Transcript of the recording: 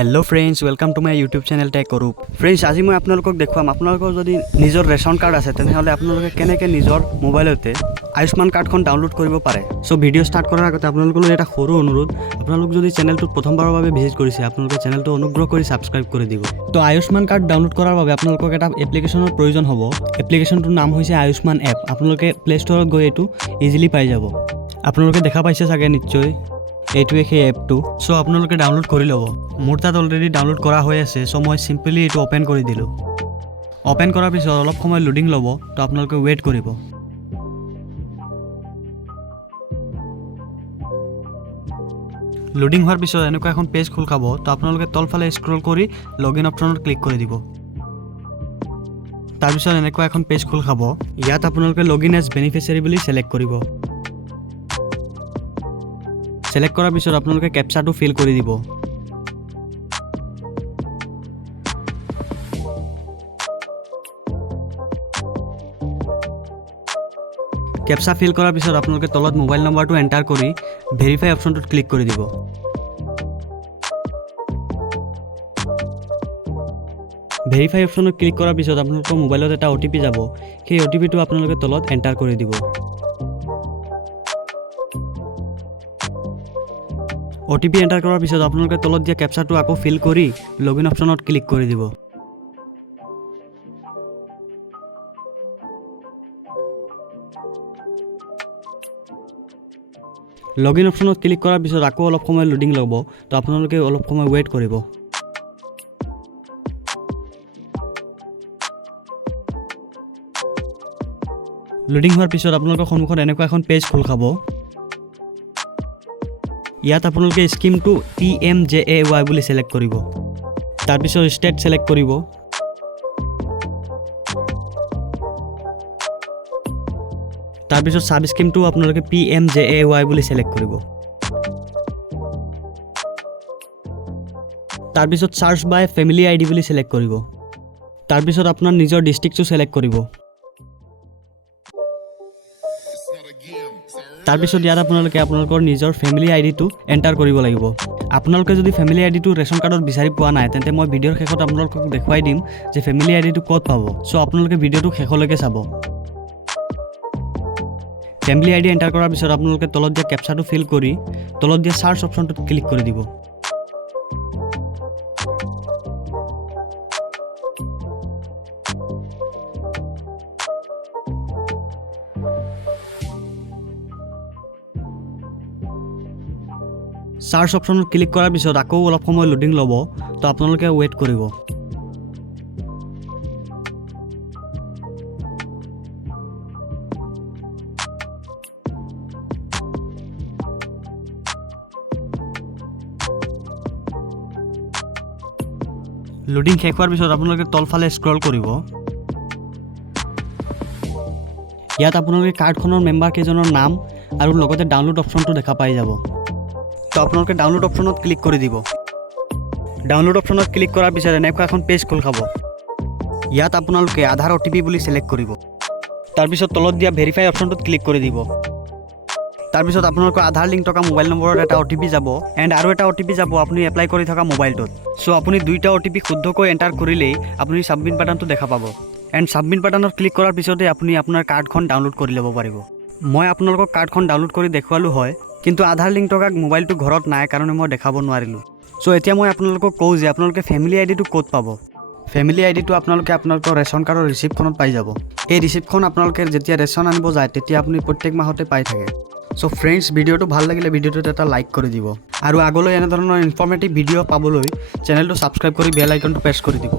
Hello friends welcome to my YouTube channel Tech Arup. Friends आज मैं आपलोक देखुवाम आपलोकर जदि निजर रेशन कार्ड आछे तेनेहले आपलोके केनेके निजर मोबाइलते आयुष्मान कार्डखन डाउनलोड करिब पारे। सो भिडिओ स्टार्ट करार आगते आपलोकলৈ এটা সৰু অনুৰোধ, आपलोक जदि चैनलটো प्रथमबाৰৰ বাবে ভিজিট কৰিছে आपलोके चैनलটো অনুগ্ৰহ কৰি সাবস্ক্ৰাইব কৰি দিব। তো আয়ুষ্মান কাৰ্ড ডাউনলোড কৰাৰ বাবে आपलोকক এটা এপ্লিকেশনৰ প্ৰয়োজন হ'ব। এপ্লিকেশনটোৰ নাম হৈছে আয়ুষ্মান এপ। आपलोके প্লে ষ্টৰত গৈ এটো ইজিলি পাই যাব। आपलोके দেখা পাইছে চাগে নিশ্চয় এইটোৱে সেই এপটো। সো আপোনালোকে ডাউনলোড কৰি ল'ব। মোৰ তাত অলৰেডি ডাউনলোড কৰা হৈ আছে। সো মই সিম্পলি এটো ওপেন কৰি দিলো। ওপেন কৰাৰ পিছত অলপ সময় লোডিং ল'ব, তো আপোনালোকে ওয়েট কৰিব। লোডিং হোৱাৰ পিছত এনেকুৱা এখন পেজ খোল খাব, তো আপোনালোকে তলফালে স্ক্ৰল কৰি লগইন অপচনত ক্লিক কৰি দিব। তাৰ পিছত এনেকুৱা এখন পেজ খোল খাব, ইয়াত আপোনালোকে লগইন এজ বেনিফিচিয়াৰী বুলি সিলেক্ট কৰিব। সিলেক্ট কৰাৰ পিছত আপোনালোকে ক্যাপচাটো ফিল কৰি দিব। ক্যাপচা ফিল কৰাৰ পিছত আপোনালোকে তলত মোবাইল নম্বৰটো এন্টাৰ কৰি ভেৰিফাই অপচনটোত ক্লিক কৰি দিব। ভেৰিফাই অপচনত ক্লিক কৰাৰ পিছত আপোনালোকৰ মোবাইলত এটা OTP যাব। সেই OTPটো আপোনালোকে তলত এন্টাৰ কৰি দিব। OTP এন্টাৰ কৰাৰ পিছত আপোনালোকে তলত দিয়া ক্যাপচাটো আকৌ ফিল কৰি লগইন অপচনত ক্লিক কৰি দিব। লগইন অপচনত ক্লিক কৰাৰ পিছত আকৌ অলপ সময় লোডিং ল'ব, তো আপোনালোকে অলপ সময় ওয়েট কৰিব। লোডিং হোৱাৰ পিছত আপোনালোকৰ সন্মুখত এনেকুৱা এখন পেজ খোল খাব। ইয়াত আপোনালোকে স্কিমটো PMJAY বুলি সিলেক্ট কৰিব। তাৰ পিছত ষ্টেট সিলেক্ট কৰিব। তাৰ পিছত সাব স্কিমটো আপোনালোকে PMJAY বুলি সিলেক্ট কৰিব। তাৰ পিছত সাৰ্চ বাই ফ্যামিলি আইডি বুলি সিলেক্ট কৰিব। তাৰ পিছত আপোনাৰ নিজৰ ডিস্ট্ৰিক্টটো সিলেক্ট কৰিব। তাৰ পিছত ইয়াত আপোনালোকে আপোনালোকৰ নিজৰ ফ্যামিলি আইডিটো এন্টাৰ কৰিব লাগিব। আপোনালোকে যদি ফ্যামিলি আইডিটো ৰেশন কাৰ্ডত বিচাৰি পোৱা নাই তেন্তে মই ভিডিঅ'ৰ শেষত আপোনালোকক দেখুৱাই দিম যে ফ্যামিলি আইডিটো ক'ত পাব। সো আপোনালোকে ভিডিঅ'টো শেষলৈকে চাব। ফ্যামিলি আইডি এন্টাৰ কৰাৰ পিছত আপোনালোকে তলত দিয়া ক্যাপচাটো ফিল কৰি তলত দিয়া সাৰ্চ অপচনটোত ক্লিক কৰি দিব। সাৰ্চ অপশনত ক্লিক কৰাৰ পিছত আকৌ অলপ সময় লোডিং ল'ব, তো আপোনালোকে ওয়েট কৰিব। লোডিং শেষ হোৱাৰ পিছত আপোনালোকে তলফালে স্ক্ৰল কৰিব। ইয়াত আপোনালোকে কাৰ্ডখনৰ মেম্বাৰ কেইজনৰ নাম আৰু লগতে ডাউনলোড অপশনটো দেখা পাই যাব। তো আপোনালোকে ডাউনলোড অপশনত ক্লিক কৰি দিব। ডাউনলোড অপশনত ক্লিক কৰাৰ পিছত এনেকুৱা এখন পেজ খোল খাব। ইয়াত আপোনালোকে আধাৰ OTP বুলি সিলেক্ট কৰিব। তাৰ পিছত তলত দিয়া ভেৰিফাই অপশনটোত ক্লিক কৰি দিব। তাৰ পিছত আপোনালোকৰ আধাৰ লিংক থকা মোবাইল নম্বৰত এটা OTP যাব এণ্ড আৰু এটা OTP যাব আপুনি এপ্লাই কৰি থকা মোবাইলটোত। সো আপুনি দুইটা OTP শুদ্ধকৈ এন্টাৰ কৰিলেই আপুনি সাবমিট বাটনটো দেখা পাব। এণ্ড সাবমিট বাটনত ক্লিক কৰাৰ পিছতে আপুনি আপোনাৰ কাৰ্ডখন ডাউনলোড কৰি ল'ব পাৰিব। মই আপোনালোকক কাৰ্ডখন ডাউনলোড কৰি দেখুৱালো হয়, কিন্তু আধাৰ লিংক থকা মোবাইলটো ঘৰত নাই কাৰণে মই দেখাব নোৱাৰিলোঁ। সো এতিয়া মই আপোনালোকক কওঁ যে আপোনালোকে ফ্যামিলি আইডিটো ক'ত পাব। ফ্যামিলি আইডিটো আপোনালোকে আপোনালোকৰ ৰেশন কাৰ্ডৰ ৰিচিপ্টখনত পাই যাব। এই ৰিচিপ্টখন আপোনালোকে যেতিয়া ৰেশন আনিব যায় তেতিয়া আপুনি প্ৰত্যেক মাহতে পাই থাকে। সো ফ্ৰেন্ডছ ভিডিঅ'টো ভাল লাগিলে ভিডিঅ'টোত এটা লাইক কৰি দিব আৰু আগলৈ এনে ধৰণৰ ইনফৰ্মেটিভ ভিডিঅ' পাবলৈ চেনেলটো সাবস্ক্ৰাইব কৰি বেল আইকনটো প্ৰেছ কৰি দিব।